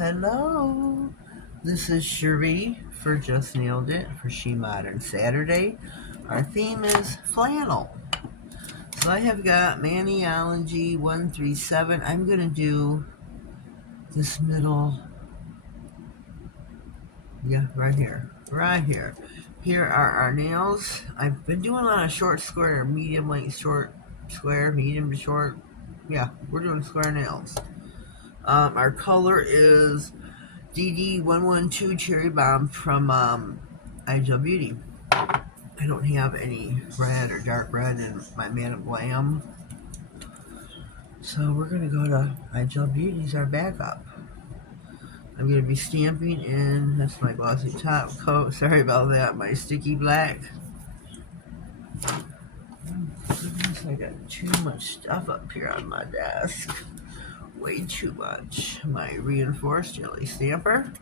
Hello. This is Cherie for Just.nailedit for SheModern Saturday. Our theme is flannel. So I have got Maniology 137. I'm going to do this middle, right here. Here are our nails. I've been doing a lot of short square, medium length short square, medium to short. Yeah, we're doing square nails. Our color is DD112 Cherry Bomb from Ideal Beauty. I don't have any red or dark red in my Glam. So we're going to go to Ideal Beauty's our backup. I'm going to be stamping in, that's my glossy top coat, sorry about that, my sticky black. Goodness, I got too much stuff up here on my desk. Way too much. My reinforced jelly stamper,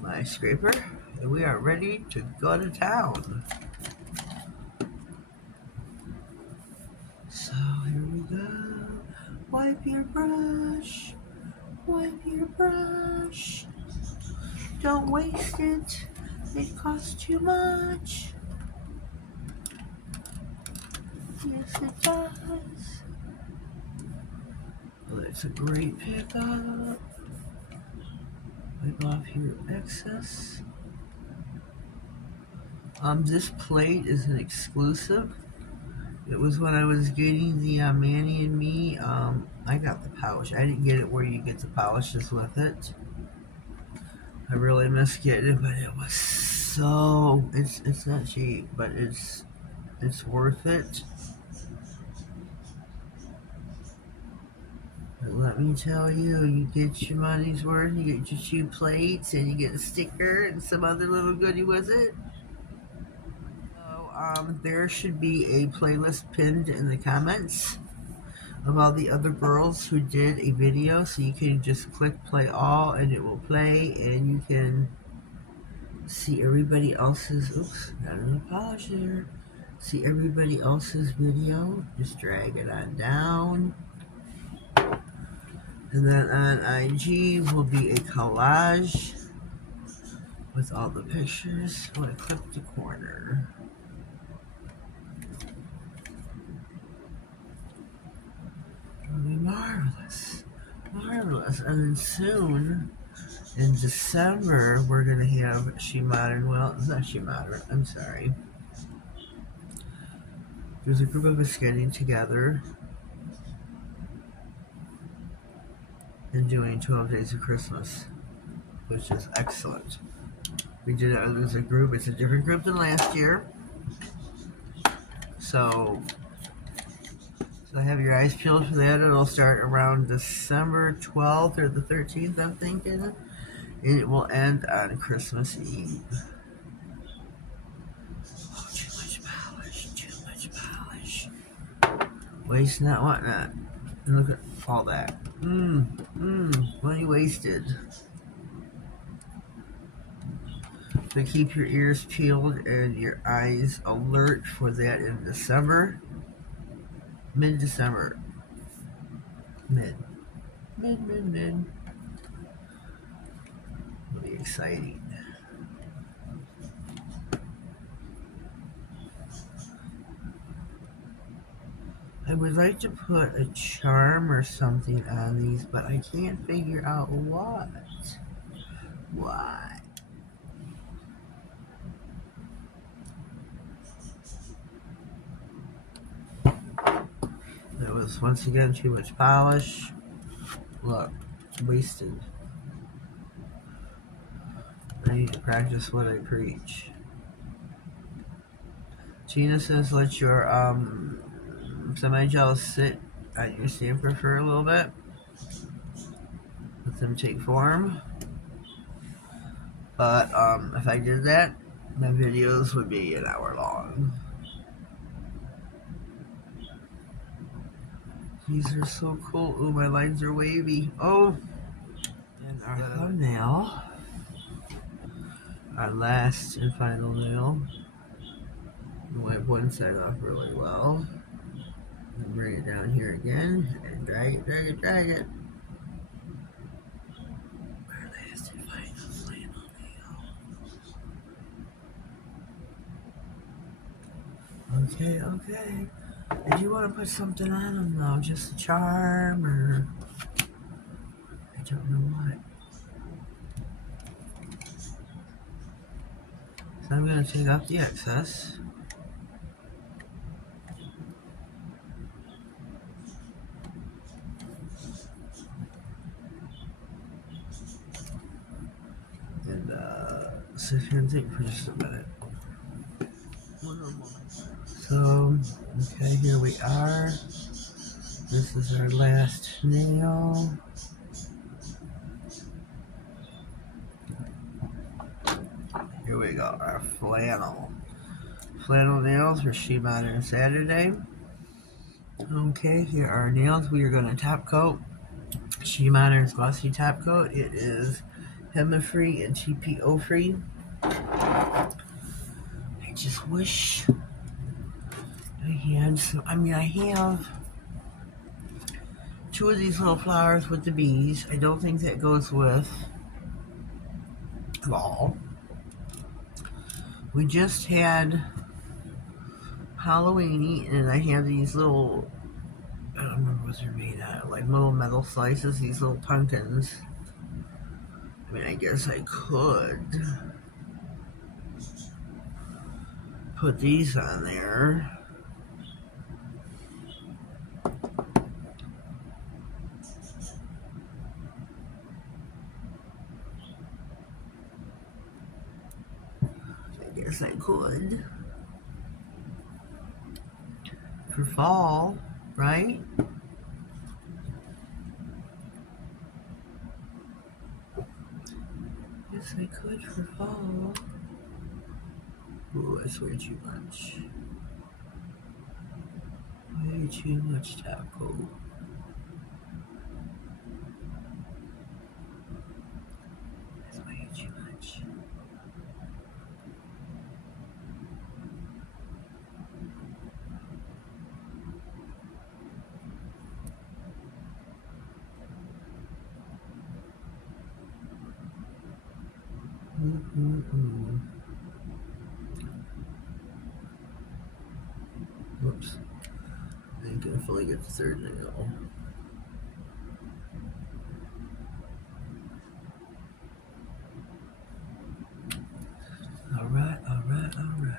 my scraper, and we are ready to go to town. So here we go. Wipe your brush. Don't waste it. It costs too much. Yes, it does. Well, that's a great pickup. Wipe off your excess. This plate is an exclusive. It was when I was getting the Manny and Me. I got the polish. I didn't get it where you get the polishes with it. I really missed getting it, but it was so. It's not cheap, but it's worth it. But let me tell you, you get your money's worth. You get your 2 plates, and you get a sticker and some other little goodie with it. There should be a playlist pinned in the comments of all the other girls who did a video, so you can just click play all and it will play, and you can see everybody else's, oops, got another polish there, see everybody else's video, just drag it on down, and then on IG will be a collage with all the pictures. I'm going to clip the corner. Marvelous. And then soon, in December, we're going to have SheModern. Well, it's not SheModern, I'm sorry. There's a group of us getting together and doing 12 Days of Christmas, which is excellent. We did it as a group. It's a different group than last year. So have your eyes peeled for that. It'll start around December 12th or the 13th, I'm thinking. And it will end on Christmas Eve. Oh, too much polish. Waste not, what not. And look at all that. Money wasted. So keep your ears peeled and your eyes alert for that in December. Mid-December. Mid. It'll be exciting. I would like to put a charm or something on these, but I can't figure out what. Why? There was once again too much polish. Look, wasted. I need to practice what I preach. Tina says let your semi-gels sit on your stamper for a little bit. Let them take form. But if I did that, my videos would be an hour long. These are so cool. Ooh, my lines are wavy. Oh! And our thumbnail. Our last and final nail. one side off really well. And bring it down here again and drag it, drag it, drag it. Our last and final flannel nail. Okay, okay. Did you want to put something on them though? Just a charm or I don't know what. So I'm going to take off the excess. And sit here and think for just a minute. So, okay, here we are. This is our last nail. Here we go, our flannel. Flannel nails for SheModern Saturday. Okay, here are our nails. We are going to top coat SheModern's glossy top coat. It is HEMA-free and TPO-free. I just wish I had some. I mean, I have two of these little flowers with the bees. I don't think that goes with all. We just had Halloweeny, and I have these little, I don't remember what they're made out of, like little metal slices, these little pumpkins. I mean, I guess I could put these on there. I guess I could. For fall, right? Yes, I could for fall. Ooh, that's way too much. Way too much top coat. That's way too much. Whoops. I ain't gonna fully get the third nail. Alright, alright, alright.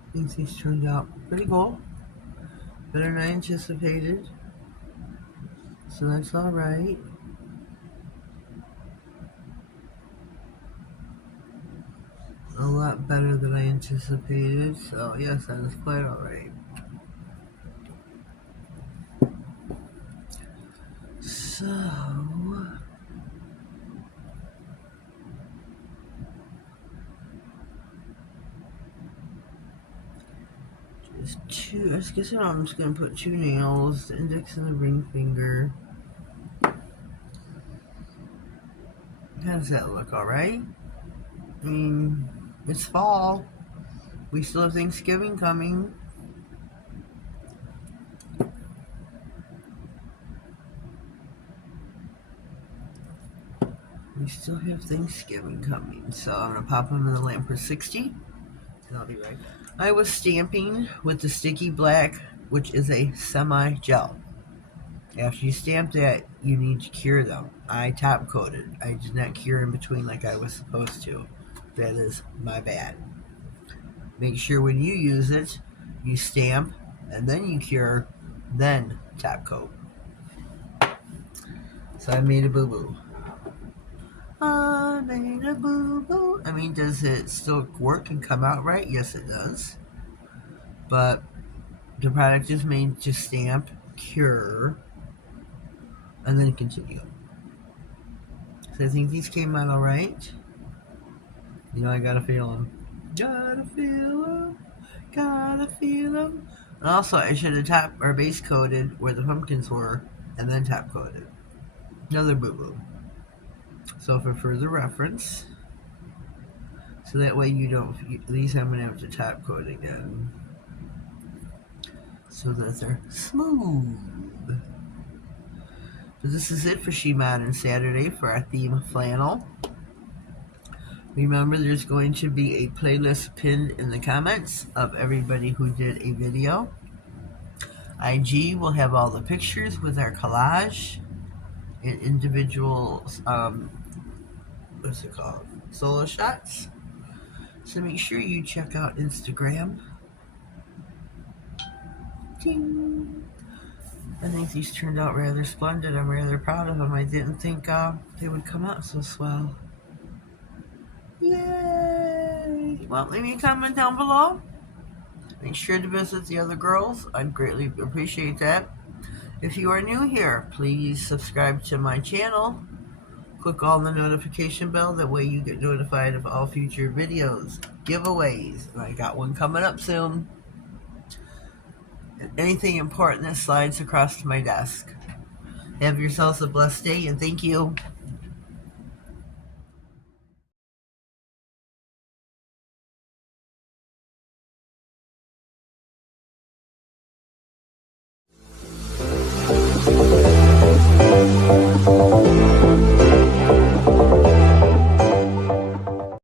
I think these turned out pretty cool. Better than I anticipated. So that's alright. A lot better than I anticipated. So yes, that is quite alright. So just two. I guess I'm just gonna put two nails, the index and the ring finger. How does that look? Alright? I mean, it's fall. We still have Thanksgiving coming. We still have Thanksgiving coming. So I'm going to pop them in the lamp for 60. And I'll be right back. I was stamping with the sticky black, which is a semi-gel. After you stamp that, you need to cure them. I top coated. I did not cure in between like I was supposed to. That is my bad. Make sure when you use it, you stamp, and then you cure, then top coat. So I made a boo-boo. I made a boo-boo. I mean, does it still work and come out right? Yes, it does. But the product is made to stamp, cure, and then continue. So I think these came out alright. You know, I gotta feel them. Gotta feel them. Gotta feel them. And also, I should have top or base coated where the pumpkins were and then top coated. Another boo-boo. So for further reference, so that way you don't, at least I'm going to have to top coat again. So that they're smooth. So this is it for SheModern Saturday for our theme flannel. Remember, there's going to be a playlist pinned in the comments of everybody who did a video. IG will have all the pictures with our collage and individual, what's it called? Solo shots. So make sure you check out Instagram. Ding. I think these turned out rather splendid. I'm rather proud of them. I didn't think they would come out so swell. Yay! Well, leave me a comment down below. Make sure to visit the other girls. I'd greatly appreciate that. If you are new here, please subscribe to my channel. Click on the notification bell. That way you get notified of all future videos, giveaways. And I got one coming up soon. Anything important that slides across my desk. Have yourselves a blessed day, and thank you.